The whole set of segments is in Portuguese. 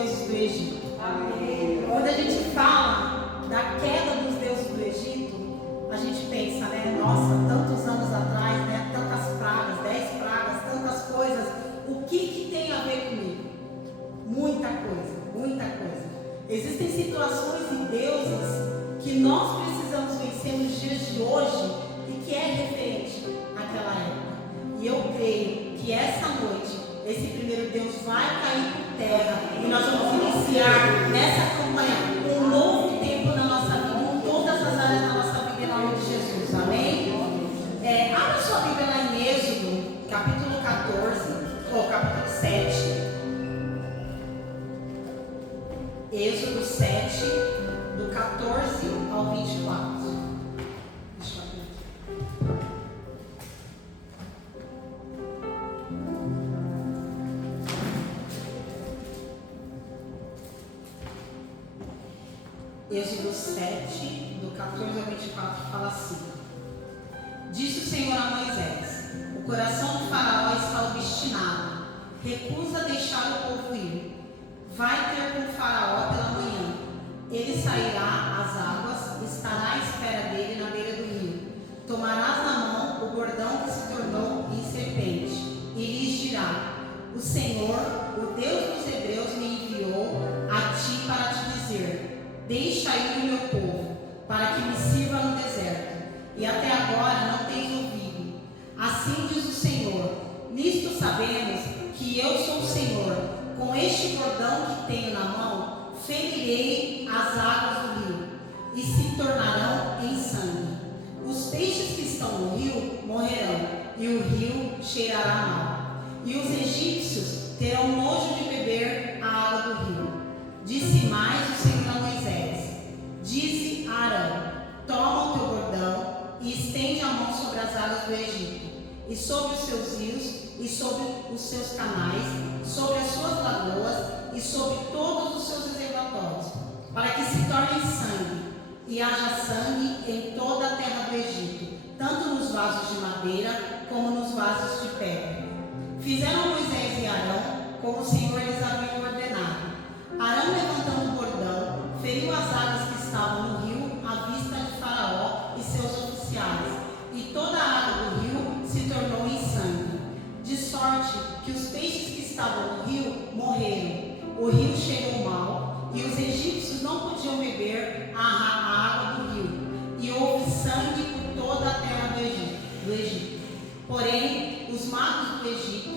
deuses do Egito. Amém. Quando a gente fala da queda dos deuses do Egito, a gente pensa, né? Nossa, tantos anos atrás, né? Tantas pragas, 10 pragas, tantas coisas. O que tem a ver comigo? Muita coisa, muita coisa. Existem situações e deuses que nós precisamos vencer nos dias de hoje e que é referente àquela época. E eu creio que essa noite, esse primeiro Deus vai cair por terra e nós vamos iniciar nessa campanha um novo tempo na nossa vida, em todas as áreas da nossa vida, em nome de Jesus. Amém? Abra sua Bíblia lá em Êxodo, capítulo 14, ou capítulo 7. Êxodo 7, do 14 ao 24. Deixa eu abrir aqui. Êxodo 7, do 14 ao 24, fala assim: Disse o Senhor a Moisés: O coração de Faraó está obstinado, recusa deixar o povo ir. Vai ter com Faraó pela manhã. Ele sairá às águas, estará à espera dele na beira do rio. Tomarás na mão o bordão que se tornou em serpente, e lhes dirá: O Senhor, o Deus dos hebreus, me enviou a ti para te dizer: Deixa ir o meu povo, para que me sirva no deserto. E até agora não tens ouvido. Assim diz o Senhor: Nisto sabemos que eu sou o Senhor. Com este bordão que tenho na mão, ferirei as águas do rio, e se tornarão em sangue. Os peixes que estão no rio morrerão, e o rio cheirará mal. E os egípcios terão nojo de beber a água do rio. Disse mais o Senhor a Moisés: Dize a Arão: Toma o teu bordão e estende a mão sobre as águas do Egito, e sobre os seus rios, e sobre os seus canais, sobre as suas lagoas, e sobre todos os seus reservatórios, para que se tornem sangue, e haja sangue em toda a terra do Egito, tanto nos vasos de madeira, como nos vasos de pedra. Fizeram Moisés e Arão, como o Senhor lhes havia ordenado. Arão, levantando o bordão, feriu as águas que estavam no rio, à vista de Faraó e seus oficiais, e toda a água do rio se tornou em sangue, de sorte que os peixes que estavam no rio morreram. O rio cheirou mal, e os egípcios não podiam beber a água do rio, e houve sangue por toda a terra do Egito. Porém, os magos do Egito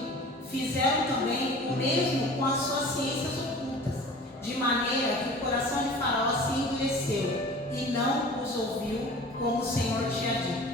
fizeram também o mesmo com as suas ciências ocultas, de maneira que o coração de Faraó se endureceu, e não os ouviu como o Senhor tinha dito.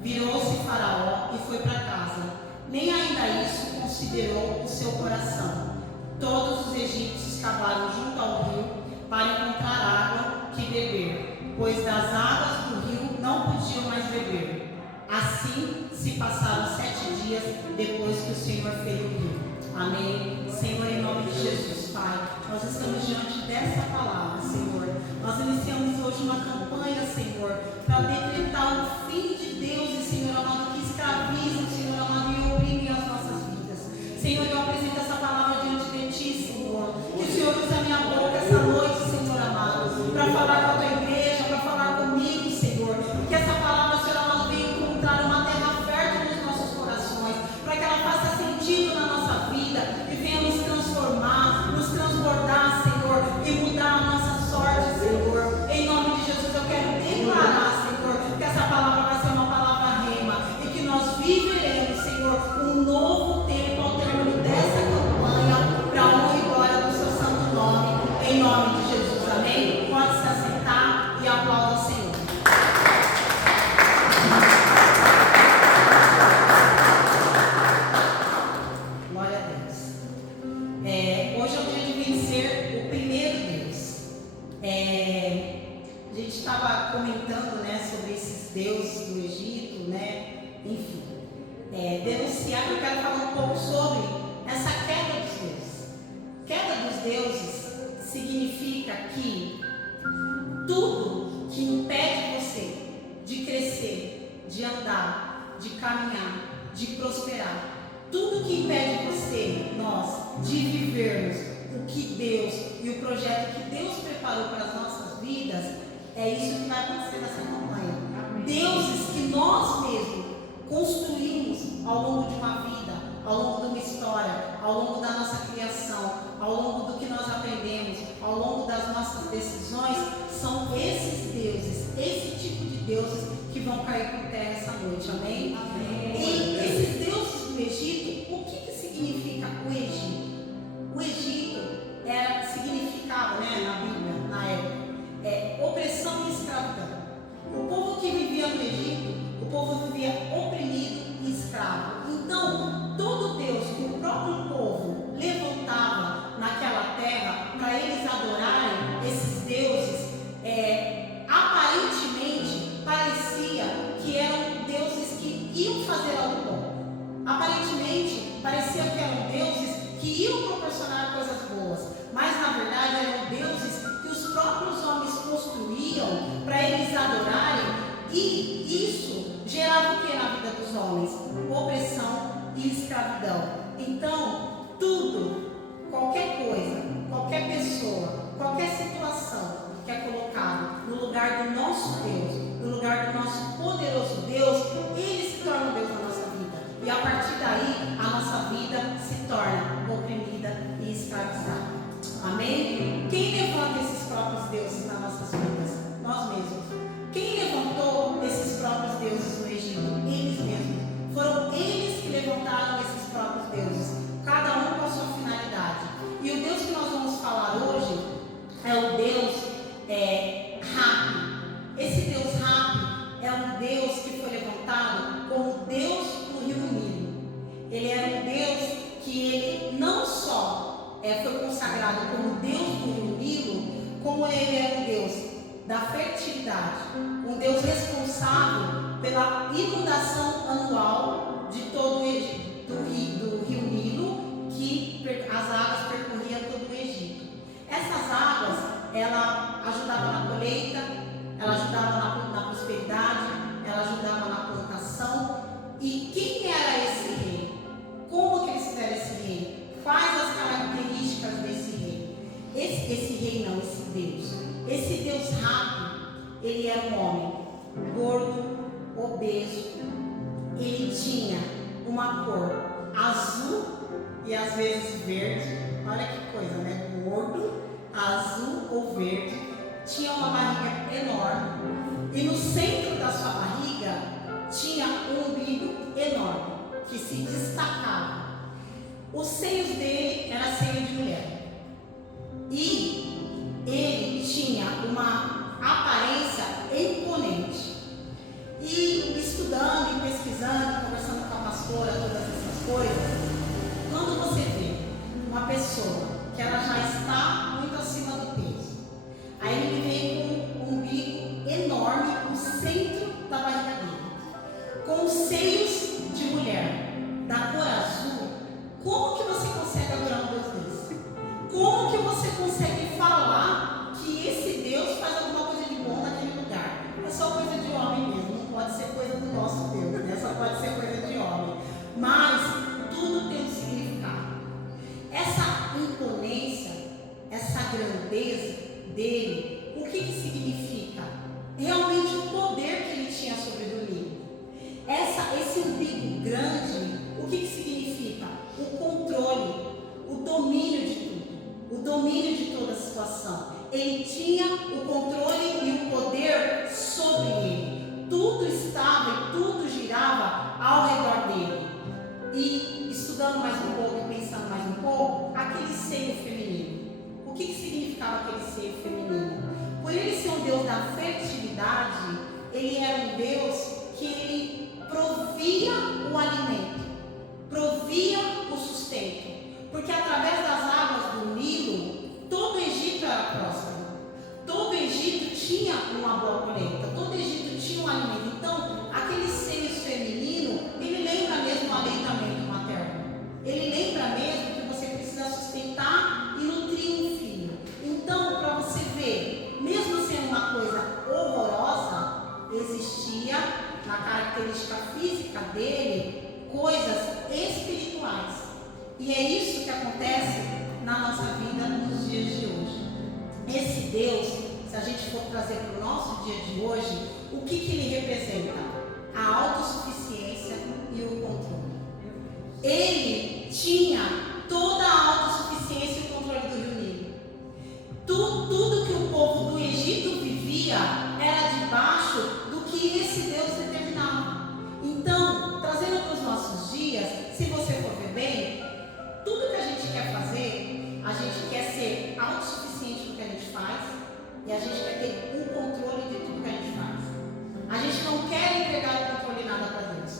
Virou-se Faraó e foi para casa. Nem ainda isso considerou o seu coração. Todos os egípcios cavaram junto ao rio para encontrar água que beber, pois das águas do rio não podiam mais beber. Assim se passaram 7 dias depois que o Senhor fez o rio. Amém. Senhor, em nome de Jesus, Pai, nós estamos diante dessa palavra, Senhor. Nós iniciamos hoje uma campanha, Senhor, para decretar o fim de deuses, Senhor amado, que escravizam, Senhor amado, e oprimem as nossas vidas. Senhor, eu apresento essa palavra diante de Ti, Senhor. Que o Senhor use a minha boca essa noite, Senhor amado, para falar com a Tua igreja, para falar comigo, Senhor. Que essa palavra, Senhor amado, venha encontrar uma terra fértil nos nossos corações, para que ela faça sentido na nossa vida e venha nos transformar, nos transbordar, Senhor, e mudar a nossa sorte, Senhor. Em nome de Jesus, eu quero declarar, Senhor, que essa palavra vai ser uma palavra rema e que nós viveremos, Senhor, um novo tempo ao término dessa campanha, para a honra e glória do Seu santo nome, em nome de Jesus. Amém? Pode se assentar e aplauda o Senhor. Glória a Deus. Hoje é o dia de vencer o primeiro Deus. A gente estava comentando, né, sobre esses deuses do Egito, né? Enfim, denunciar. Eu quero falar um pouco sobre essa queda dos deuses. Queda dos deuses significa que tudo que impede você de crescer, de andar, de caminhar, de prosperar, tudo que impede você, nós, de vivermos o que Deus É isso que vai acontecer nessa campanha. Deuses que nós mesmos construímos ao longo de uma vida, ao longo de uma história, ao longo da nossa criação, ao longo do que nós aprendemos, ao longo das nossas decisões, são esses deuses, esse tipo de deuses que vão cair por terra essa noite, amém? Amém. E esses deuses do Egito, o que significa o Egito? O Egito significava, na Bíblia, na época, opressão e escravidão. O povo que vivia no Egito, o povo vivia oprimido e escravo. Então, todo Deus que o próprio povo levantava naquela terra para eles adorarem, esses deuses, aparentemente parecia que eram deuses que iam fazer algo bom. Aparentemente parecia que eram deuses que iam proporcionar coisas boas, mas na verdade eram deuses que os próprios homens construíam para eles adorarem, e isso gerava o que na vida dos homens? Opressão e escravidão. Então, tudo, qualquer coisa, qualquer pessoa, qualquer situação que é colocado no lugar do nosso Deus, no lugar do nosso poderoso Deus, ele se torna o Deus da nossa vida. E a partir daí, a nossa vida se torna oprimida e escravizada. Amém? Quem levanta esses próprios deuses nas nossas vidas? Nós mesmos. Quem levantou esses próprios deuses no Egito? Eles mesmos. Foram eles que levantaram esses próprios deuses, cada um com a sua finalidade. E o Deus que nós vamos falar hoje é o Deus Ra. Esse Deus Ra é um Deus que foi levantado como Deus do Rio Nilo. Ele era um Deus que ele não só foi consagrado como Deus do Rio Nilo, como ele era um Deus da fertilidade, um Deus responsável pela inundação anual de todo o Egito, do Rio Nilo, que as águas percorriam todo o Egito. Essas águas, ela ajudava na colheita, ela ajudava na prosperidade, ela ajudava na plantação. E quem era esse rei? Como que eles fizeram esse rei? Quais as características desse rei? Esse Deus. Esse Deus rápido, ele era um homem gordo, obeso. Ele tinha uma cor azul e às vezes verde. Olha que coisa, né? Gordo, azul ou verde. Tinha uma barriga enorme. E no centro da sua barriga tinha um umbigo enorme, que se destacava. Os seios dele eram seios de mulher. E ele tinha uma aparência imponente. E estudando, e pesquisando, conversando com a pastora, todas essas coisas, quando você vê uma pessoa que ela já está muito acima do peso, aí ele vem com um umbigo enorme no centro da barriga dele, com os seios de mulher, da cor azul. Como que você consegue adorar um Deus desse? Como que você consegue falar que esse Deus faz alguma coisa de bom naquele lugar? É só coisa de homem mesmo, não pode ser coisa do nosso Deus, né? Só pode ser coisa de homem. Mas tudo tem um significado. Essa imponência, essa grandeza dele, o que significa? Realmente o poder que ele tinha sobre o Nilo. Esse umbigo grande, o que significa? O controle, o domínio de tudo, o domínio de toda a situação. Ele tinha o controle e o poder sobre ele. Tudo estava e tudo girava ao redor dele. E estudando mais um pouco e pensando mais um pouco, aquele seio feminino. O que significava aquele seio feminino? Por ele ser um Deus da fertilidade, ele era um Deus que ele provia o alimento, provia o sustento. Porque através das águas do Nilo, todo o Egito era próspero. Todo o Egito tinha uma boa colheita, todo o Egito tinha um alimento. Então, aquele seio feminino, ele lembra mesmo o aleitamento materno. Ele lembra mesmo que você precisa sustentar e nutrir um filho. Então, para você ver, mesmo sendo uma coisa horrorosa, existia na característica física dele coisas espirituais. E é isso que acontece na nossa vida nos dias de hoje. Esse Deus, se a gente for trazer para o nosso dia de hoje, o que ele representa? A autossuficiência e o controle. Ele tinha toda a autossuficiência e o controle do Rio Nilo. Tudo que o povo do Egito vivia era debaixo do que esse Deus determinava. Então, trazendo para os nossos dias, se você for ver bem, tudo que a gente quer fazer, a gente quer ser autossuficiente no que a gente faz e a gente quer ter um controle de tudo que a gente faz. A gente não quer entregar o controle nada para Deus.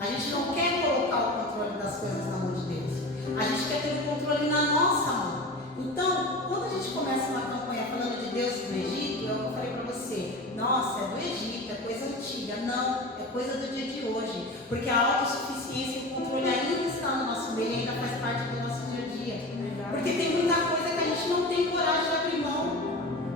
A gente não quer colocar o controle das coisas na mão de Deus. A gente quer ter o controle na nossa mão. Então, quando a gente começa uma campanha falando de Deus do Egito, eu falei para você, nossa, é do Egito, é coisa antiga. Não, é coisa do dia de hoje. Porque a autossuficiência e o controle ainda está no nosso meio, ainda faz parte do nosso dia a dia. Porque tem muita coisa que a gente não tem coragem de abrir mão.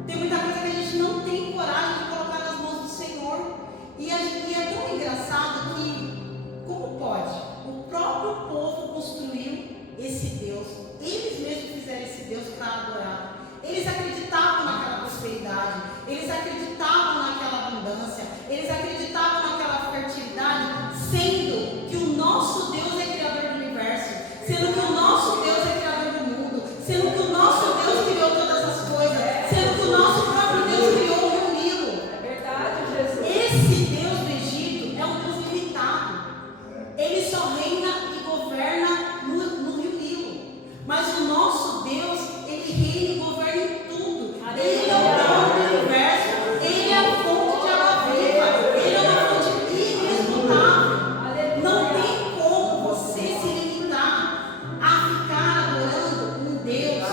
Tem muita coisa que a gente não tem coragem de colocar nas mãos do Senhor. E é tão engraçado que, como pode? O próprio povo construiu esse Deus. Eles mesmos fizeram esse Deus para adorar. Eles acreditavam naquela prosperidade. Eles acreditavam naquela abundância. Eles acreditavam naquela fertilidade, sendo que o nosso Deus é criador do universo. Sendo que o nosso Deus é criador do mundo. Sendo que o nosso Deus criou todas as coisas. Sendo que o nosso próprio Deus criou o Rio Nilo. É verdade, Jesus. Esse Deus do Egito é um Deus limitado. Ele só reina e governa no Rio Nilo. Mas o nosso Deus, ele reina e governa em tudo. Ele é o dono do universo. Ele é a fonte de água viva. Ele é uma fonte inesgotável. Não tem como você se limitar a ficar adorando um Deus,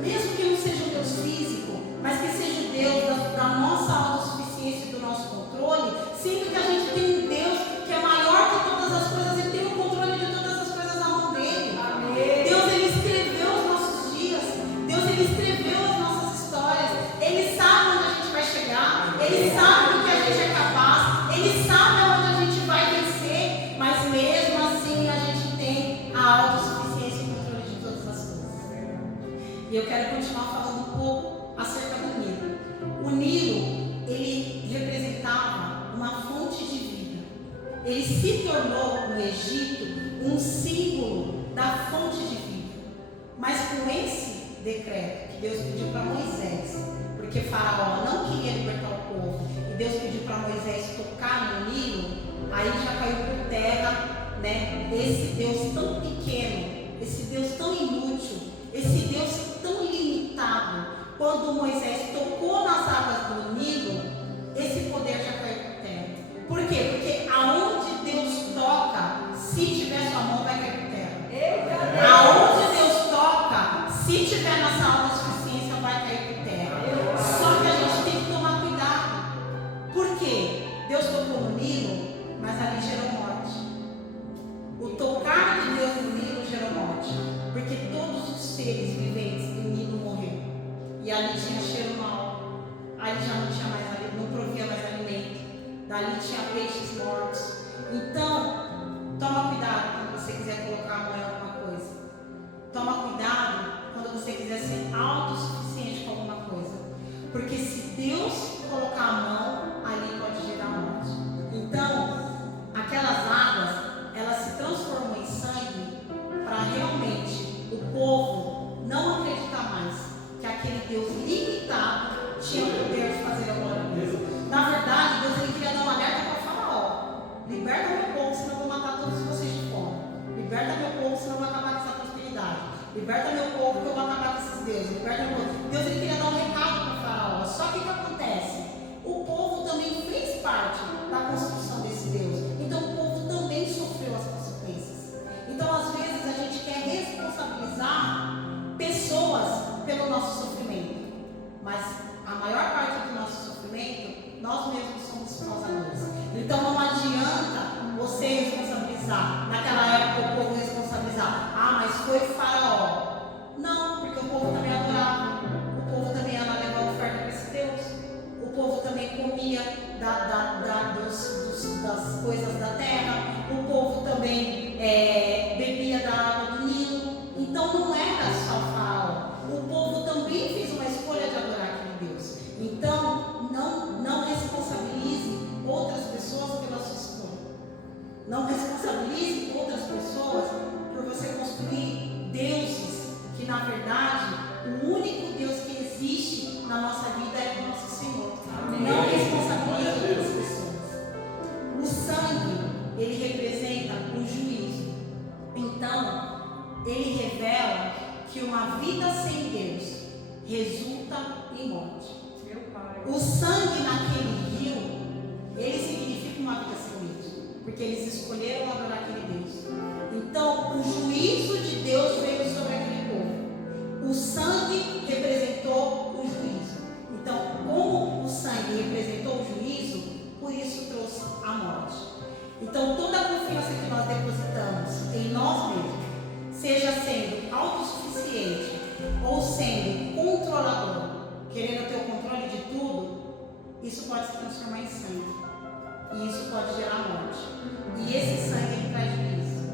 mesmo que não seja um Deus físico, mas que seja o Deus da nossa autossuficiência e do nosso controle, sendo que a gente tem um Deus que é maior que todas as coisas e tem o controle de todas as coisas na mão dele. Amém. Deus, ele escreveu os nossos dias. Deus, ele escreveu as nossas histórias. Ele sabe onde a gente vai chegar. Ele sabe do que a gente é capaz. Ele sabe aonde a gente vai vencer. Mas mesmo assim a gente tem a autossuficiência e o controle de todas as coisas. E eu quero continuar falando um pouco acerca do Nilo. O Nilo, ele representava uma fonte de vida. Ele se tornou no Egito um símbolo da fonte de vida. Mas com esse decreto que Deus pediu para Moisés, porque Faraó não queria libertar o povo, e Deus pediu para Moisés tocar no Nilo, aí já caiu por terra, né, esse Deus tão pequeno, esse Deus tão inútil, esse Deus tão limitado. Quando Moisés tocou nas águas do Nilo, esse poder já caiu por terra. Por quê? Porque aonde Deus toca, se tiver sua mão, vai cair por terra. Aonde Deus toca, se tiver nossa autossuficiência, vai cair por terra. Só que a gente tem que tomar cuidado. Por quê? Deus tocou no Nilo, mas ali gerou morte. O tocar de Deus no Nilo gerou morte. Porque todos os seres viventes do Nilo morreram. E ali tinha cheiro mau. Ali já não tinha mais alimento, não provia mais alimento. Dali tinha peixes mortos. Então, toma cuidado quando você quiser colocar a mão em alguma coisa. Toma cuidado quando você quiser ser autossuficiente com alguma coisa. Porque se Deus colocar a mão, ali pode gerar morte. Então, aquelas águas, elas se transformam em sangue para realmente o povo não acreditar mais que aquele Deus limitado tinha o poder de fazer alguma coisa. Na verdade, Deus, ele queria dar um alerta para Faraó. Liberta meu povo, senão eu vou matar todos vocês de fome. Liberta meu povo, senão eu vou acabar com essa prosperidade. Liberta meu povo, que eu vou acabar com esses deuses. Liberta meu povo. Deus, ele queria dar um recado para Faraó. Só que o que acontece? O povo também fez parte da construção desse Deus. Então o povo também sofreu as consequências. Então às vezes a gente quer responsabilizar pessoas pelo nosso sofrimento. Mas a maior parte do nosso sofrimento, nós mesmos somos os causadores. Então não adianta você responsabilizar. Naquela época o povo responsabilizar. Ah, mas foi Faraó. Não, porque o povo também adorava. O povo também ia lá levar oferta para esse Deus. O povo também comia das coisas da terra. O povo também bebia da água do Nilo. Então não era só Faraó. O povo também fez uma escolha de adorar aquele Deus. Então não Não responsabilize outras pessoas por você construir deuses que, na verdade, o único Deus que existe na nossa vida é o nosso Senhor. Não responsabilize outras pessoas. O sangue, ele representa o juízo. Então, ele revela que uma vida sem Deus resulta em morte. O sangue naquele rio, ele significa uma vida sem Deus, porque eles escolheram adorar aquele Deus. Então, o juízo de Deus veio sobre aquele povo. O sangue representou o juízo. Então, como o sangue representou o juízo, por isso trouxe a morte. Então, toda a confiança que nós depositamos em nós mesmos, seja sendo autossuficiente ou sendo controlador, querendo ter o controle de tudo, isso pode se transformar em sangue. E isso pode gerar morte. E esse sangue, ele traz juízo.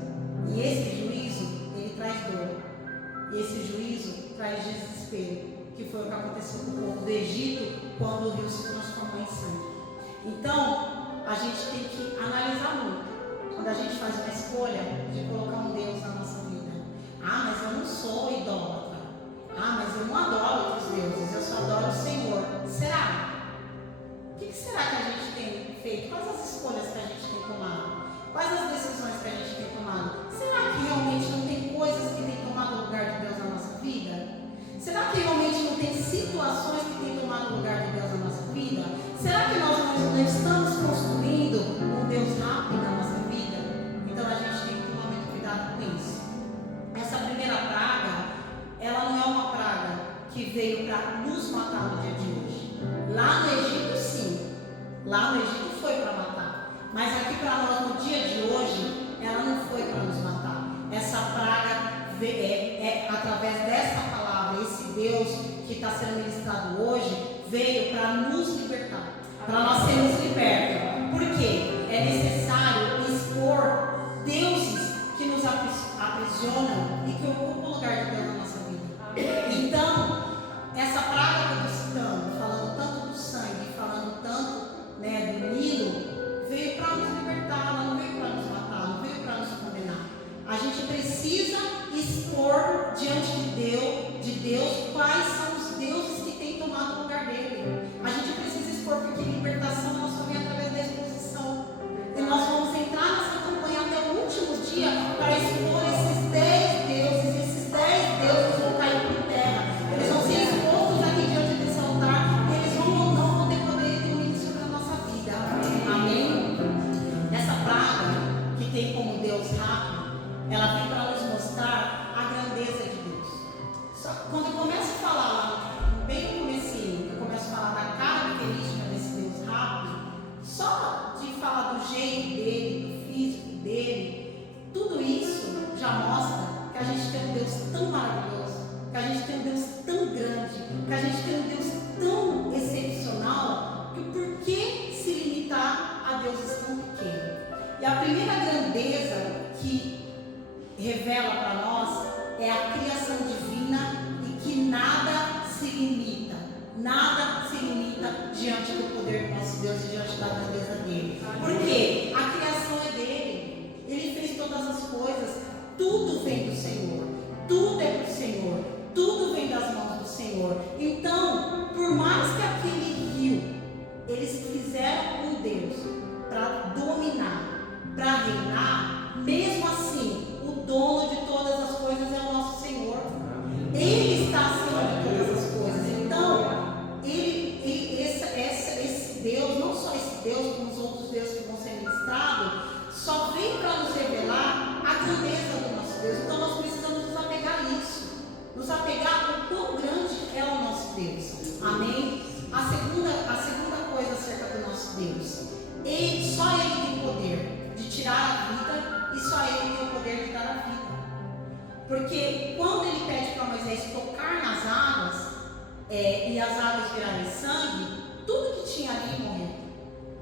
E esse juízo, ele traz dor. E esse juízo traz desespero, que foi o que aconteceu com o povo do Egito, quando o rio se transformou em sangue. Então, a gente tem que analisar muito quando a gente faz uma escolha de colocar um Deus na nossa vida. Ah, mas eu não sou idólatra. Ah, mas eu não adoro outros deuses, eu só adoro o Senhor. Será? O que será que a gente tem feito? Quais as escolhas que a gente tem tomado? Quais as decisões que a gente tem tomado? Será que realmente não tem coisas que têm tomado o lugar de Deus na nossa vida? Será que realmente não tem situações que têm tomado o lugar de Deus na nossa vida? Será que nós não estamos construindo um Deus rápido na nossa vida? Então a gente tem que tomar muito cuidado com isso. Essa primeira praga, ela não é uma praga que veio para nos matar no dia de hoje. Lá no Egito, sim. Lá no Egito foi para matar. Mas aqui para nós, no dia de hoje, ela não foi para nos matar. Essa praga através dessa palavra, esse Deus que está sendo ministrado hoje, veio para nos libertar. Para nós sermos libertos. Por quê? É necessário expor deuses que nos aprisionam e que ocupam o lugar de Deus na nossa vida. Então, essa praga que eu estou citando, falando tanto do sangue, falando tanto, do Nilo, veio para nos libertar, ela não veio para nos matar, não veio para nos condenar. A gente precisa expor diante de Deus quais são os deuses que têm tomado o lugar dele. A gente precisa expor, porque libertação não só vem através da exposição. E nós vamos entrar nessa campanha até o último dia para expor esses 10 deuses. Esses 10 deuses vão cair por terra. Eles vão ser expostos aqui diante desse altar. E eles não vão ter poder de domínio sobre a nossa vida. Amém? Essa praga que tem como Deus rápido, ela vem para nos mostrar a grandeza de Deus. Só que quando eu começo a falar lá, bem no comecinho, eu começo a falar da característica desse Deus rápido, só de falar do jeito dele, do físico dele, tudo isso já mostra que a gente tem um Deus tão maravilhoso, que a gente tem um Deus tão grande, que a gente tem um Deus tão excepcional, que por que se limitar a deuses tão pequenos? E a primeira grandeza que revela para nós é a criação divina e que nada se limita diante do poder do nosso Deus e diante da grandeza dele. Porque a criação é dele, ele fez todas as coisas, tudo vem do Senhor, tudo é do Senhor, tudo vem das mãos do Senhor. Então, por mais que aquele rio, eles fizeram um Deus para dominar, para reinar, mesmo assim, o dono de todas as coisas é o nosso Senhor. Ele está acima de todas as coisas. Então, esse Deus, não só esse Deus, como os outros deuses que vão ser ministrados, só vem para nos revelar a grandeza do nosso Deus. Então, nós precisamos nos apegar a isso. Nos apegar ao quão grande é o nosso Deus. Amém? A segunda coisa acerca do nosso Deus. Só Ele tem poder de tirar a vida e só Ele tem o poder de dar a vida. Porque quando Ele pede para Moisés tocar nas águas e as águas virarem sangue, tudo que tinha ali morreu.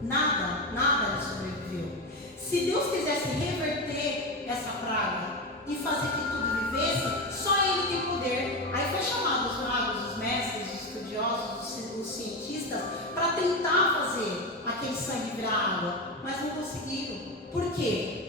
Nada sobreviveu. Se Deus quisesse reverter essa praga e fazer que tudo vivesse, só Ele tem poder. Aí foi chamado os magos, os mestres, os estudiosos, os cientistas, para tentar fazer aquele sangue virar água, mas não conseguiram. Por quê?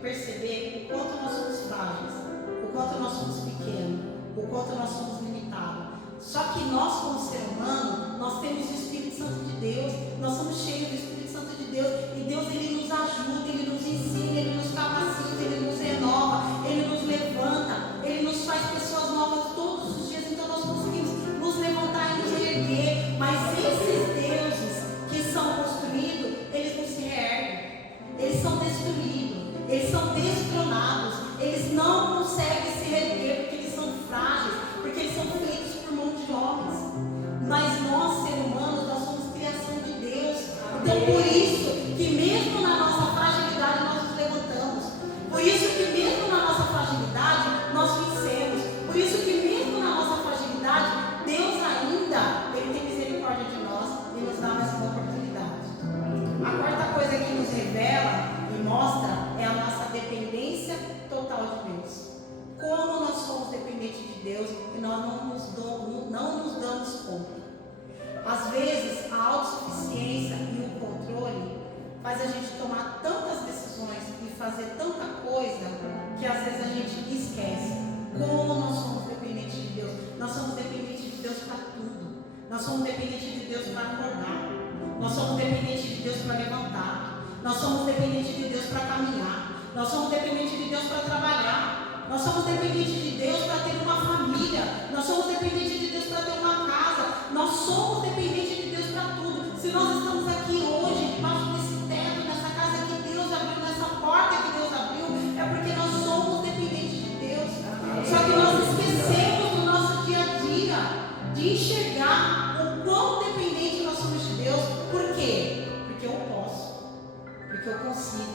perceber o quanto nós somos frágeis, o quanto nós somos pequenos, o quanto nós somos limitados. Só que nós, como ser humano, nós temos o Espírito Santo de Deus, nós somos cheios do Espírito Santo de Deus, e Deus, Ele nos ajuda, Ele nos ensina, Ele nos capacita, Ele nos renova, Ele nos levanta, Ele nos faz pessoas novas todos os dias. Então nós conseguimos nos levantar e nos erguer. Mas esses deuses que são construídos, eles não se reerguem, eles são destruídos, eles são destronados, eles não conseguem se reerguer porque eles são frágeis, porque eles são feitos por mão de homens. Mas nós, seres humanos, nós somos criação de Deus. Então por isso que mesmo na nossa fragilidade nós nos levantamos. Por isso que mesmo na nossa fragilidade nós vencemos. Por isso que mesmo na nossa fragilidade Deus ainda, Ele tem misericórdia de nós e nos dá mais uma oportunidade. A quarta coisa que nos revela e mostra é a nossa dependência total de Deus. Como nós somos dependentes de Deus e nós não nos damos conta. Às vezes a autossuficiência e o controle faz a gente tomar tantas decisões e fazer tanta coisa que às vezes a gente esquece como nós somos dependentes de Deus. Nós somos dependentes de Deus para tudo. Nós somos dependentes de Deus para acordar. Nós somos dependentes de Deus para levantar. Nós somos dependentes de Deus para caminhar. Nós somos dependentes de Deus para trabalhar. Nós somos dependentes de Deus para ter uma família. Nós somos dependentes de Deus para ter uma casa. Nós somos dependentes de Deus para tudo. Se nós estamos aqui hoje, debaixo desse teto, nessa casa que Deus abriu, nessa porta que Deus abriu, é porque nós somos dependentes de Deus. Só que nós esquecemos no nosso dia a dia de enxergar o quão dependente nós somos de Deus. Por quê? Porque eu posso, porque eu consigo,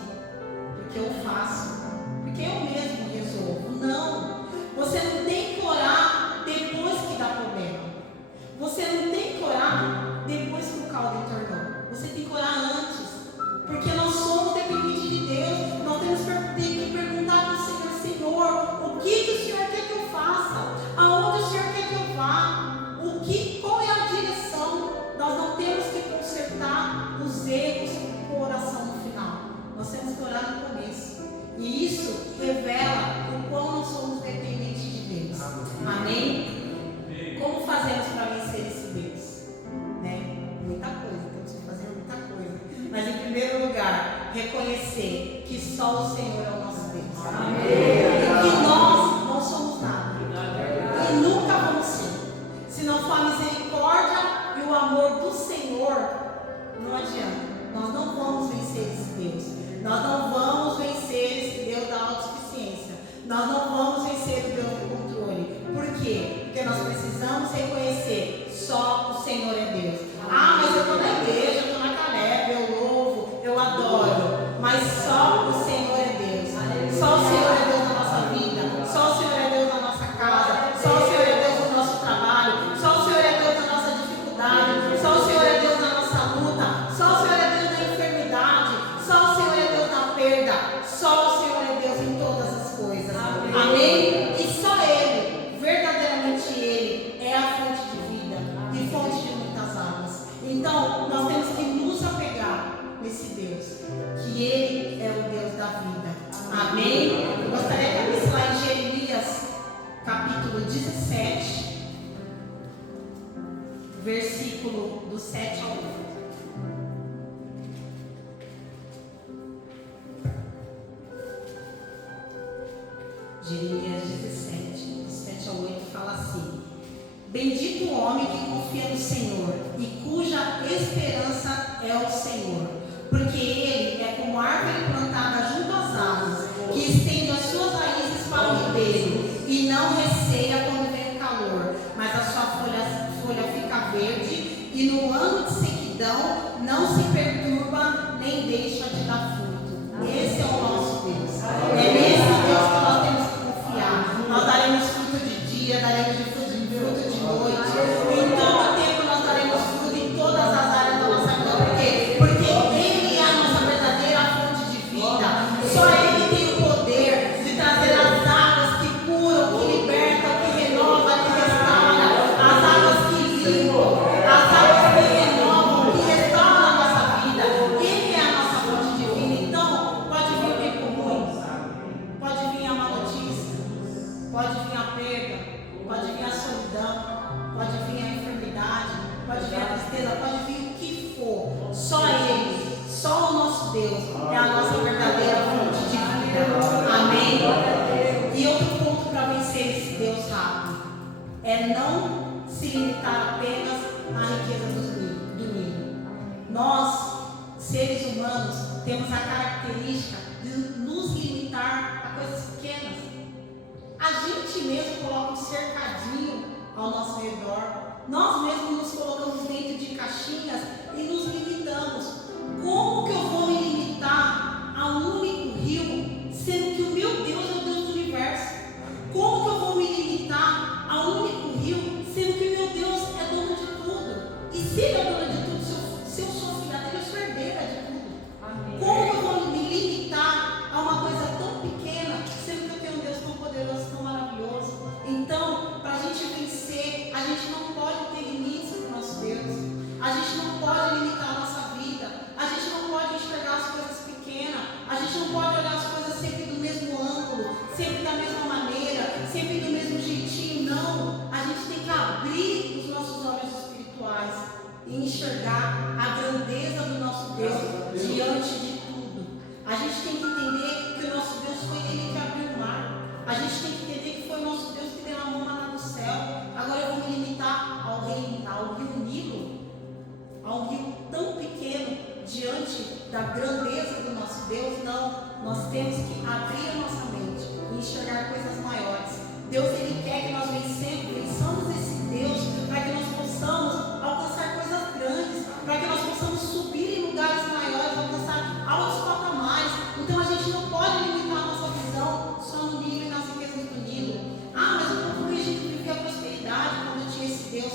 porque eu faço, porque eu mesmo resolvo. Não, você não tem que orar depois que dá problema. Você não tem que orar depois que o caldo entornou. Você tem que orar antes, porque nós somos dependentes de Deus. Nós temos que perguntar para o Senhor: Senhor, o que o Senhor quer que eu faça? Aonde o Senhor quer que eu vá? Qual é a direção? Nós não temos que consertar os erros com oração no final. Nós temos que orar no começo. E isso revela o quão nós somos dependentes de Deus. Amém? Como fazemos para vencer esse Deus? Né? Muita coisa, temos que fazer muita coisa. Mas em primeiro lugar, reconhecer que só o Senhor é o nosso Deus. Amém. E que nós não somos nada. E nunca vamos ser. Se não for a misericórdia e o amor do Senhor, não adianta. Nós não vamos vencer esse Deus. Nós não vamos vencer esse Deus da autossuficiência. Nós não vamos vencer o Deus do controle. Por quê? Porque nós precisamos reconhecer: só o Senhor é Deus. Ah, mas eu estou na igreja, eu estou na Caleb, eu louvo, eu adoro. Mas só o Senhor é Deus. Só o Senhor é Deus na nossa vida. Só o Senhor é Deus na nossa casa. Só o Senhor é Deus no nosso trabalho. Só o Senhor é Deus na nossa dificuldade. Só o Senhor é Deus na nossa luta. Só o Senhor é Deus na enfermidade. Só o Senhor é Deus na perda. Só o Senhor é Deus em todas as coisas. Amém? E só Ele, verdadeiramente Ele, é a fonte de vida e fonte de muitas águas. Então, nós temos que nos apegar nesse Deus, que Ele é o Deus da vida. Amém? Eu gostaria que abrisse lá em Jeremias, capítulo 17, versículo do 7 ao 8. Jeremias 17, do 7 ao 8, fala assim: Bendito o homem que confia no Senhor e cuja esperança é o Senhor, porque ele é como árvore plantada junto às águas, que estende as suas raízes para o ribeiro e não receia quando vem o calor, mas a sua folha fica verde e no ano de sequidão não se perturba nem deixa de dar fruto. Esse é o nosso Deus. É nesse Deus que nós temos que confiar. Nós daremos fruto de dia, daremos fruto de noite. Em todo tempo nós daremos fruto em todas as áreas da nossa vida. Por quê? Porque Ele é a nossa verdadeira fonte de vida. Só Ele tem o poder de trazer as águas que curam, que libertam, que renovam, que restauram, as águas que limpam, as águas que renovam, que restauram a nossa é não se limitar apenas à riqueza do Nilo. Nós, seres humanos, temos a característica de nos limitar a coisas pequenas. A gente mesmo coloca um cercadinho ao nosso redor. Nós mesmos nos colocamos dentro de caixinhas e nos limitamos. Como que eu vou me limitar a um único rio, sendo que o meu Deus é o Deus do universo? Como que eu vou me limitar a um único rio, sendo que o meu Deus é dono de tudo? E se ele é dono de tudo, se eu sou filha dele, eu sou herdeira de tudo. Amém. Como que eu vou me limitar a uma coisa tão pequena, sendo que eu tenho um Deus tão poderoso, tão maravilhoso? Então, para a gente vencer, a gente não pode ter limites para o nosso Deus. A gente não pode limitar a nossa vida. A gente não pode enxergar as coisas pequenas. A gente não pode olhar as coisas sempre do mesmo ângulo, sempre da mesma maneira, sempre do mesmo jeitinho. Não. A gente tem que abrir os nossos olhos espirituais e enxergar a grandeza do nosso Deus diante de tudo. A gente tem que entender que o nosso Deus foi Ele que abriu o mar. A gente tem que entender que foi o nosso Deus que derramou maná do céu. Agora eu vou me limitar ao rio Nilo, ao rio tão pequeno, diante da grandeza do nosso Deus. Não, nós temos que abrir a nossa mente e enxergar coisas maiores. Deus, Ele quer que nós vençamos esse Deus, para que nós possamos alcançar coisas grandes, para que nós possamos subir em lugares maiores, alcançar altos patamares. Então a gente não pode limitar a nossa visão só no Nilo e nas riquezas do Nilo. Ah, mas o povo do Egito vivia a prosperidade quando tinha esse Deus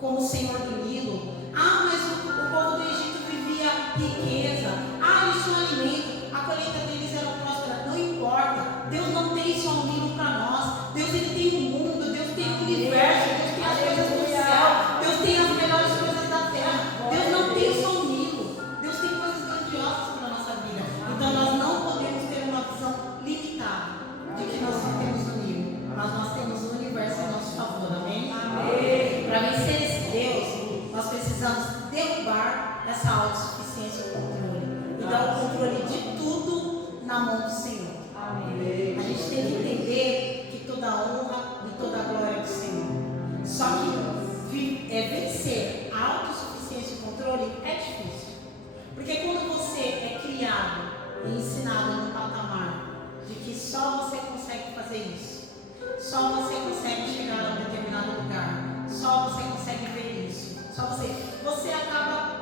como o Senhor do Nilo. Ah, mas o povo do Egito vivia riqueza. Ah, eles tinham alimento. A colheita deles era próspera. Não importa. Deus não tem só um Nilo para nós. Deus, Ele tem o mundo. Deus tem o universo. Deus tem as coisas do céu. Deus tem as melhores coisas da terra. Deus não tem só um Nilo. Deus tem coisas grandiosas para a nossa vida. Então nós não podemos ter uma visão limitada de que nós não temos o Nilo. Mas nós temos o universo a nosso favor. Amém? Amém. Para vencer esse Deus, nós precisamos derrubar essa autossuficiência e o controle. E dar o controle de tudo na mão do Senhor. Amém. A gente tem que entender que toda a honra e toda a glória é do Senhor. Só que vencer a autossuficiência e o controle é difícil. Porque quando você é criado e ensinado num patamar de que só você consegue fazer isso, só você consegue chegar a um determinado lugar, só você consegue ver isso, só você acaba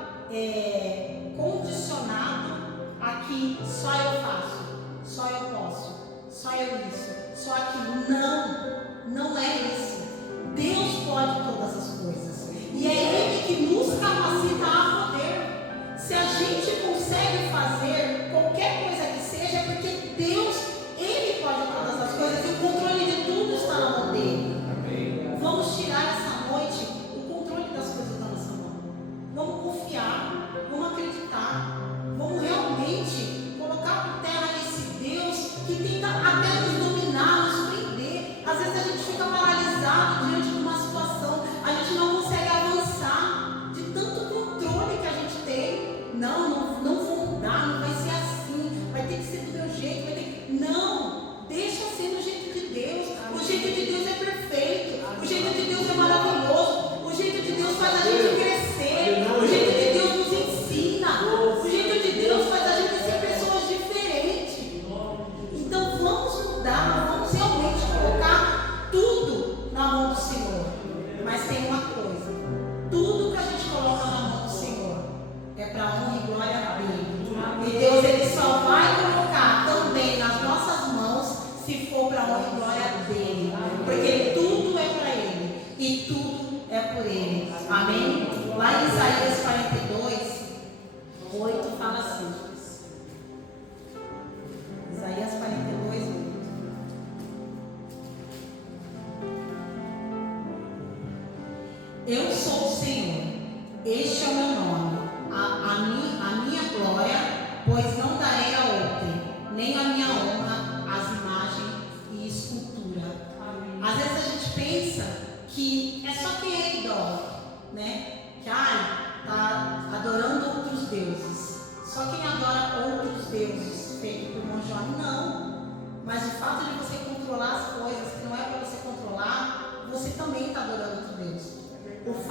condicionado a que só eu faço, só eu posso, só eu isso, só aquilo. Não é isso. Deus pode todas as coisas e é Ele que nos capacita a poder. Se a gente consegue fazer qualquer coisa que seja, é porque Deus, Ele pode todas as coisas e o controle de tudo está na mão dele. Amém. Vamos tirar essa noite o controle das coisas da nossa mão. Vamos confiar, vamos acreditar, vamos realmente colocar por terra esse Deus que tenta até nos dominar, nos prender. Às vezes a gente fica paralisado diante de uma situação, a gente não consegue avançar de tanto controle que a gente tem. Não vou mudar, não vai ser assim, vai ter que ser do meu jeito, vai ter que... Não, deixa ser do jeito de Deus. O jeito de Deus é perfeito, o jeito de Deus é maravilhoso, o jeito de Deus faz a gente crescer, o jeito de Deus nos ensina, o jeito de Deus faz a gente ser pessoas diferentes. Então vamos mudar, vamos realmente colocar tudo na mão do Senhor. Mas tem uma coisa, tudo que a gente coloca na mão do Senhor é para honra e glória dele. E Deus, Ele só vai colocar também nas nossas mãos se for para honra e glória dele. Porque tudo é para Ele e tudo é por Ele. Amém? Lá em Isaías 42, 8 fala assim. Isaías 42, 8. Eu sou o Senhor, este é o meu nome, a minha glória, pois não darei a outrem, nem a minha honra às imagens e escultura. Amém. Às vezes a gente pensa que é só quem é idólatra, né? Que está adorando outros deuses. Só quem adora outros deuses, feito por Monjone, não. Mas o fato de você controlar as coisas que não é para você controlar, você também está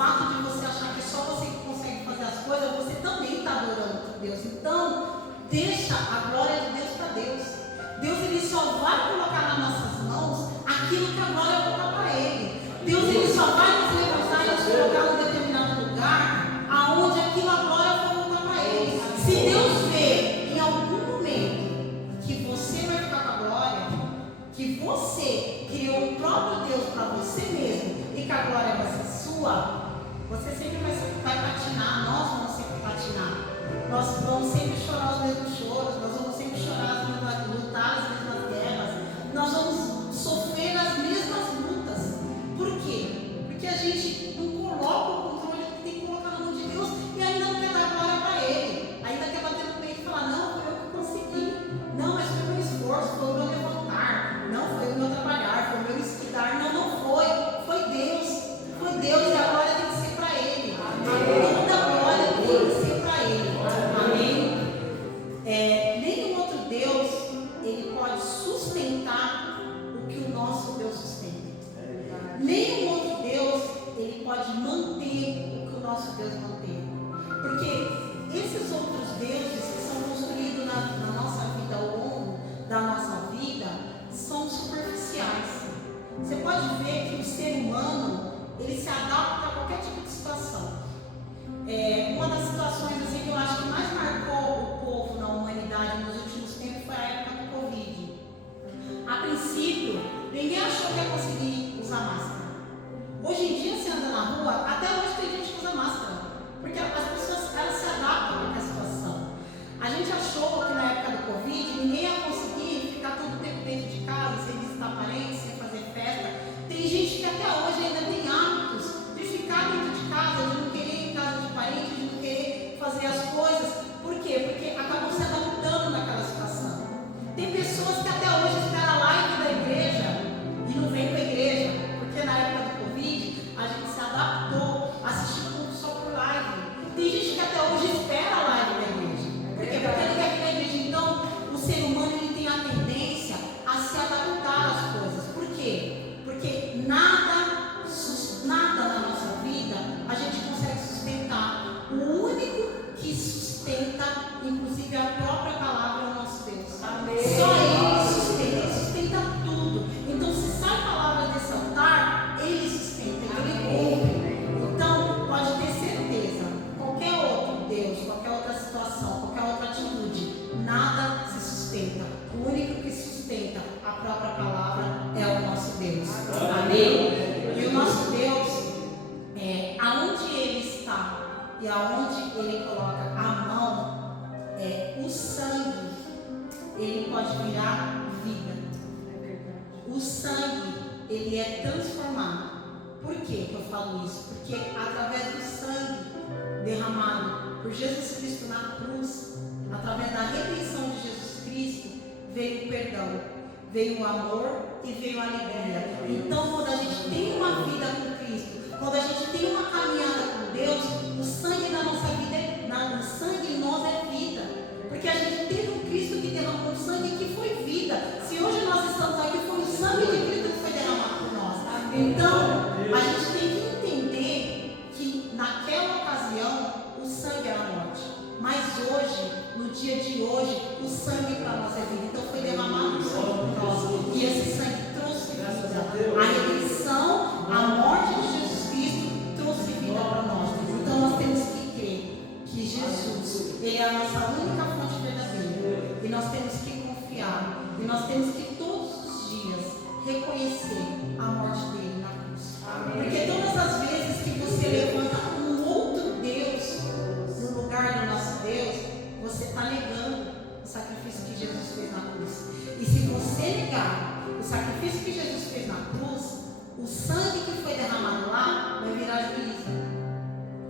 fato de você achar que é só você que consegue fazer as coisas, você também está adorando Deus. Então, deixa a glória de Deus para Deus. Deus, Ele só vai colocar nas nossas mãos aquilo que a glória voltar para Ele. Deus, Ele só vai nos levantar e nos colocar em determinado lugar aonde aquilo a glória vai voltar para Ele. Se Deus vê em algum momento que você vai ficar com a glória, que você criou o próprio Deus para você mesmo e que a glória vai ser sua, você sempre vai patinar, nós vamos sempre patinar. Nós vamos sempre chorar os mesmos choros, nós vamos sempre chorar as mesmas lutar, as mesmas guerras, nós vamos sofrer as mesmas lutas. Por quê? Porque a gente não coloca o controle que tem que colocar na mão de Deus e ainda não quer dar glória para Ele. Ainda quer bater no peito e falar, não, foi eu que consegui. Não, mas foi o meu esforço, foi o meu levantar. Não, foi o meu trabalhar, foi o meu estudar. Não, não foi. Foi Deus. Foi Deus e a glória tem que ser para Ele. Toda a glória tem que ser para Ele. Amém? Nenhum outro Deus, Ele pode sustentar o que o nosso Deus sustenta. Nenhum outro Deus, Ele pode manter o que o nosso Deus mantém. Porque esses outros deuses que são construídos na nossa vida, ao longo da nossa vida, são superficiais. Você pode ver que o ser humano, ele se adapta a qualquer tipo de situação. Uma das situações assim, que eu acho que mais marcou o povo na humanidade nos últimos tempos foi a época do Covid. A princípio, ninguém achou que ia conseguir usar máscara. Hoje em dia, você anda na rua, até hoje tem gente que usa máscara, porque as pessoas elas se adaptam a qualquer situação. A gente achou que na época do Covid ninguém ia conseguir ficar todo o tempo dentro de casa, sem visitar parentes, sem fazer festa. Tem gente que até hoje ainda tem hábitos de ficar dentro de casa, de não querer ir em casa de parente, de não querer fazer as coisas. Por quê? Porque acabou se adaptando naquela situação. Tem pessoas que até hoje esperam a live da igreja e não vem para a igreja, porque na época do Covid a gente se adaptou a assistir tudo só por live. Tem gente que até hoje espera a live da igreja. Por quê? Porque ele quer ir na igreja. Então, o ser humano ele tem a tendência a se adaptar às coisas. Por quê? Porque nada na nossa vida a gente consegue sustentar. O único que sustenta, inclusive a própria palavra, é o nosso Deus. Amém. Só Ele sustenta tudo. Então, se sai a palavra desse altar, Ele sustenta, Ele cumpre. Então, pode ter certeza, qualquer outro Deus, qualquer outra situação, qualquer outra atitude, nada se sustenta. O único que sustenta a própria palavra é o nosso Deus. Amém? E o nosso Deus, aonde Ele está e aonde Ele coloca a mão, o sangue, ele pode virar vida. O sangue, ele é transformado. Por que eu falo isso? Porque através do sangue derramado por Jesus Cristo na cruz, através da redenção de Jesus Cristo, veio o perdão, veio o amor e veio a alegria. Então, quando a gente tem uma vida com Cristo, quando a gente tem uma caminhada com Deus, o sangue na nossa vida, o sangue em nós é vida. Porque a gente teve um Cristo que derramou um sangue que foi vida. Se hoje nós estamos aqui, foi o sangue de Cristo que foi derramado por nós. Então, a gente tem que entender que naquela ocasião o sangue era a morte. Mas hoje, no dia de hoje, o sangue para nós é vida. Então foi derramado o sangue por nós. E esse sangue trouxe vida. A redenção, a morte de Jesus Cristo trouxe vida para nós. Então nós temos que crer que Jesus, Ele é a nossa única fonte verdadeira. E nós temos que confiar. E nós temos que todos os dias reconhecer a morte dele na cruz. Porque todas as vezes que você levanta um outro Deus no lugar do nosso Deus, você está negando o sacrifício que Jesus fez na cruz. E se você negar o sacrifício que Jesus fez na cruz, o sangue que foi derramado lá vai virar juízo,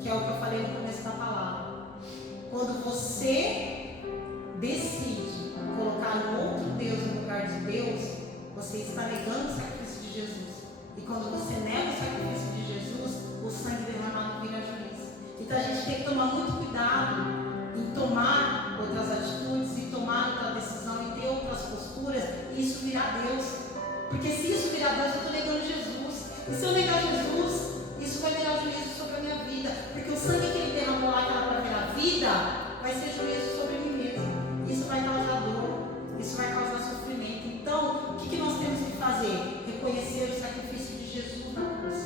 que é o que eu falei no começo da palavra. Quando você decide colocar um outro Deus no lugar de Deus, você está negando o sacrifício de Jesus. E quando você nega o sacrifício de Jesus, o sangue derramado vira juízo. Então a gente tem que tomar muito cuidado em tomar outras atitudes, em tomar outra decisão, em ter outras posturas, e isso virar Deus. Porque se isso virar Deus, eu estou negando Jesus. E se eu negar Jesus, isso vai virar juízo sobre a minha vida, porque o sangue que ele derramou lá, aquela primeira vida, vai ser juízo sobre mim mesmo. Isso vai causar dor, isso vai causar sofrimento. Então, o que nós temos que fazer? Reconhecer o sacrifício de Jesus na cruz,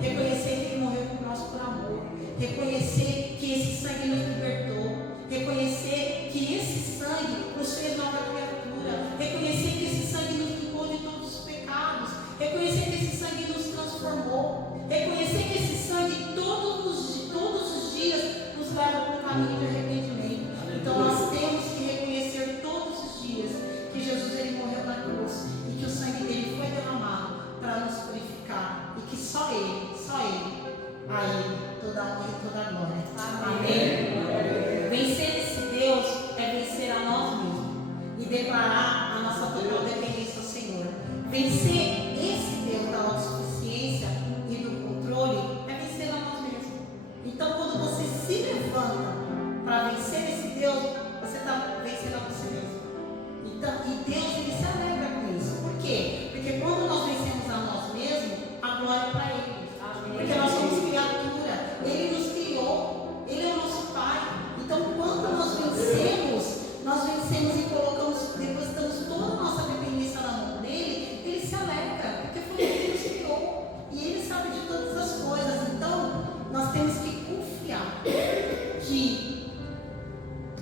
reconhecer que ele morreu por nós por amor, reconhecer que esse sangue nos libertou, reconhecer que esse sangue nos fez nova criatura, reconhecer que esse sangue nos limpou de todos os pecados, reconhecer que esse sangue nos transformou, reconhecer que esse sangue todos os dias nos leva para um caminho de arrependimento. Então nós temos que reconhecer todos os dias que Jesus ele morreu na cruz e que o sangue dele foi derramado para nos purificar e que só ele, a ele, toda a honra e toda a glória. Amém. Vencer esse Deus é vencer a nós mesmos e declarar a nossa total dependência ao Senhor. Vencer esse Deus da autossuficiência e do controle é vencer a nós mesmos. Então, quando você se levanta para vencer esse Deus, você está vencendo a você mesmo. Então, e Deus ele se alegra com isso. Por quê? Porque quando nós vencemos a nós mesmos, a glória é para Ele. Porque nós somos criatura, Ele nos criou, Ele é o nosso Pai. Então, quando nós vencemos e colocamos, depositamos toda a nossa dependência na mão dele, Ele se alegra, porque foi Ele que nos criou e Ele sabe de todas as coisas. Então, nós temos que confiar que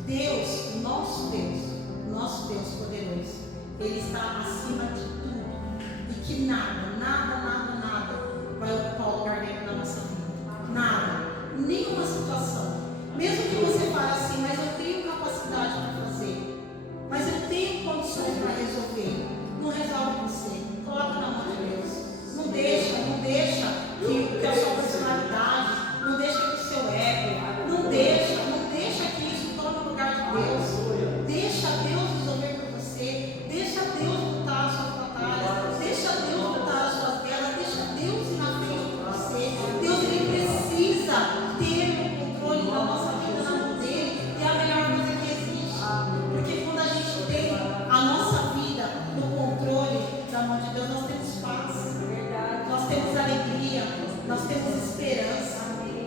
Deus, nosso Deus poderoso, Ele está acima de tudo e que nada vai ocupar o lugar dele na nossa vida. Nada, nenhuma situação. Mesmo que você fale assim, mas eu tenho capacidade para fazer, mas eu tenho condições para resolver. Não resolve você, coloca na mão de Deus. Não deixa que a sua personalidade, não deixa que o seu ego, não deixa que isso tome o lugar de Deus. Deixa Deus resolver por você, deixa Deus lutar as suas batalhas, deixa Deus lutar as suas guerras, deixa Deus ir na frente de você. Deus ele precisa ter o controle da nossa vida na mão dele, e é a melhor coisa que existe. Porque quando a gente tem a nossa vida no controle da mão de Deus, nós temos paz, nós temos alegria, nós temos esperança,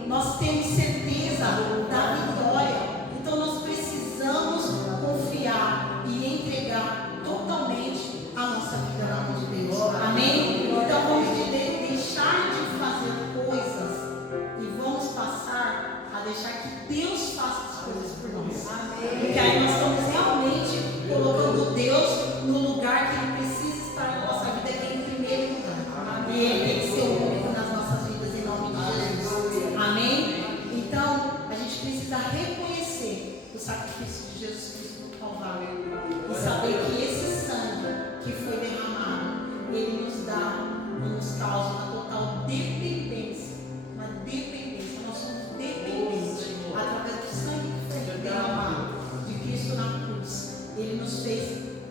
nós temos certeza da vitória. Então nós precisamos confiar e entregar totalmente a nossa vida na mão de Deus. Amém? Então vamos deixar de fazer coisas e vamos passar a deixar que Deus faça as coisas por nós. Amém. Porque aí nós estamos realmente colocando Deus no lugar que Ele precisa estar na nossa vida, que é em primeiro lugar. E Ele tem que ser o único nas nossas vidas, em nome de Jesus. Amém? Então, a gente precisa reconhecer o sacrifício de Jesus Cristo no Calvário e saber que esse sangue que foi derramado, ele nos dá e nos causa uma total dependência. Uma dependência, nós somos dependentes através do sangue que foi derramado de Cristo na cruz. Ele nos fez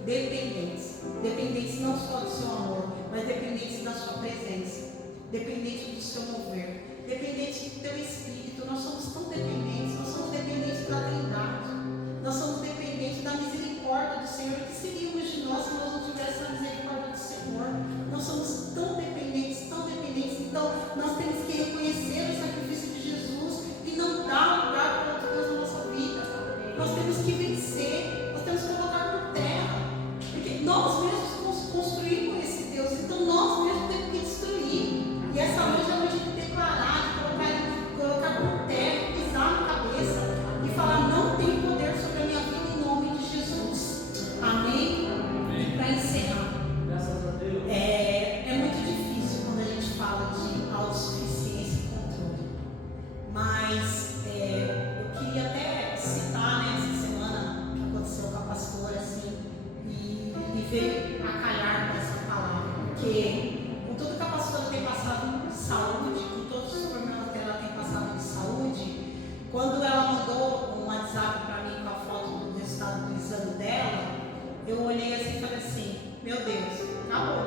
dependentes não só do seu amor, mas dependentes da sua presença, dependentes do seu mover, dependentes do teu Espírito. Nós somos tão dependentes, nós somos dependentes da Trindade, nós somos dependentes da misericórdia do Senhor. O que seríamos de nós se nós não tivéssemos a misericórdia do Senhor? Nós somos tão dependentes. Então nós temos que reconhecer o sacrifício de Jesus e não dar lugar para outro Deus na nossa vida. Nós temos que vencer, nós temos que colocar por terra, porque nós mesmos construímos esse Deus, então nós mesmos temos que destruir. E essa noite é a noite de declarar, de colocar por terra, pisar na cabeça e falar: não tem poder sobre a minha vida, em nome de Jesus. Amém? Para encerrar, é muito difícil quando a gente fala de autossuficiência e controle, mas eu queria até citar, essa semana que aconteceu com a pastora, assim, e veio a calhar com essa palavra, porque com tudo que a pastora tem passado de saúde, com todos os problemas que ela tem passado de saúde, quando ela mandou um WhatsApp para mim com a foto do resultado do exame dela, eu olhei assim e falei assim: meu Deus, acabou,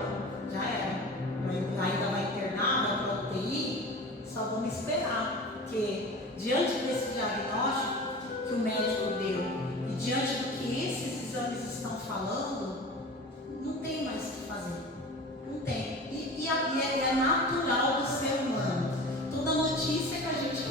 já era. Ainda vai internar, vai para UTI, só vamos esperar, porque diante desse diagnóstico que o médico deu e diante do que esses exames estão falando, não tem mais o que fazer, não tem. E é natural do ser humano. Toda notícia que a gente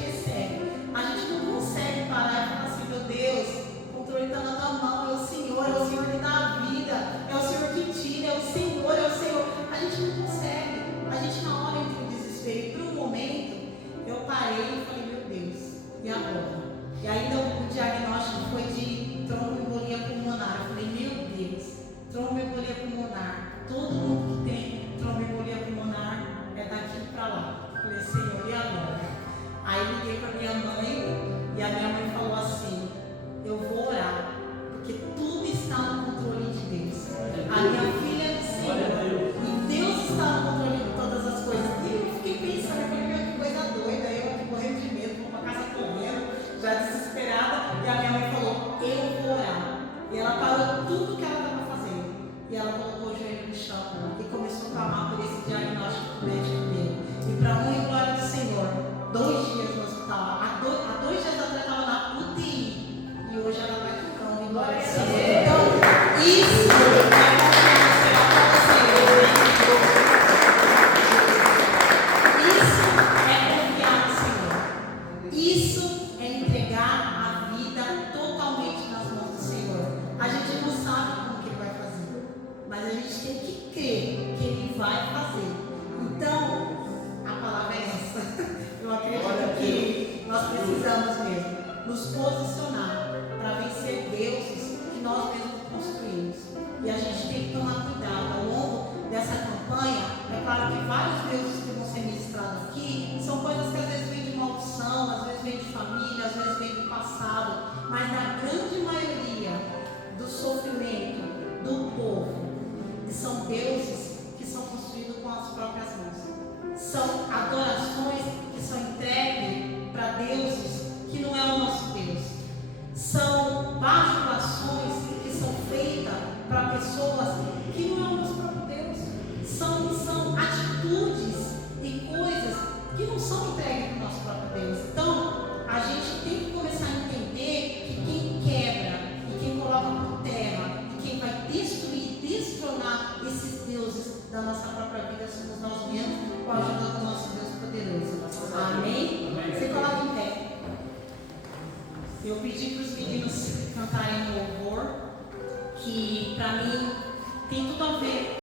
todo mundo que tem tromboembolia pulmonar é daqui para lá. Eu falei, Senhor, e agora? Aí liguei para minha mãe e a minha mãe falou assim, eu vou orar, porque tudo está no controle de Deus. A minha filha é do Senhor e Deus está no controle de todas as coisas. E eu fiquei pensando, eu falei, meu, que coisa doida, eu aqui morrendo de medo, vou para casa correndo, já desesperada, e a minha mãe falou, eu vou orar. E ela parou tudo que ela estava fazendo. E ela colocou o joelho no chão e começou a clamar por esse diagnóstico médico dele. E para honra e glória do Senhor, 2 dias no hospital. Há 2 dias atrás estava na UTI. E hoje ela está aqui para honra e glória do Senhor. Então, isso é confiar no Senhor. Isso é entregar a vida totalmente nas mãos do Senhor. A gente não sabe como que Ele vai fazer, mas a gente tem que crer que Ele vai fazer. Então, a palavra é essa. Eu acredito que nós precisamos mesmo nos posicionar para vencer deuses que nós mesmos construímos. E a gente tem que tomar cuidado ao longo dessa campanha. É claro que vários deuses que vão ser ministrados aqui são coisas que às vezes vêm de maldição, às vezes vêm de família, às vezes vêm do passado, mas na grande maioria do sofrimento do povo são deuses que são construídos com as próprias mãos. São adorações que são entregues para deuses que não é o nosso Deus. São bajulações que são feitas para pessoas que não é o nosso próprio Deus. São atitudes e coisas que não são entregues para o nosso próprio Deus. Então, a gente tem que começar a entender que quem quebra e quem coloca por terra e quem vai destruir, destronar esses deuses da nossa própria vida somos nós mesmos, com a ajuda do nosso Deus poderoso. Amém? Você coloca em pé. Eu pedi para os meninos cantarem um louvor que para mim tem tudo a ver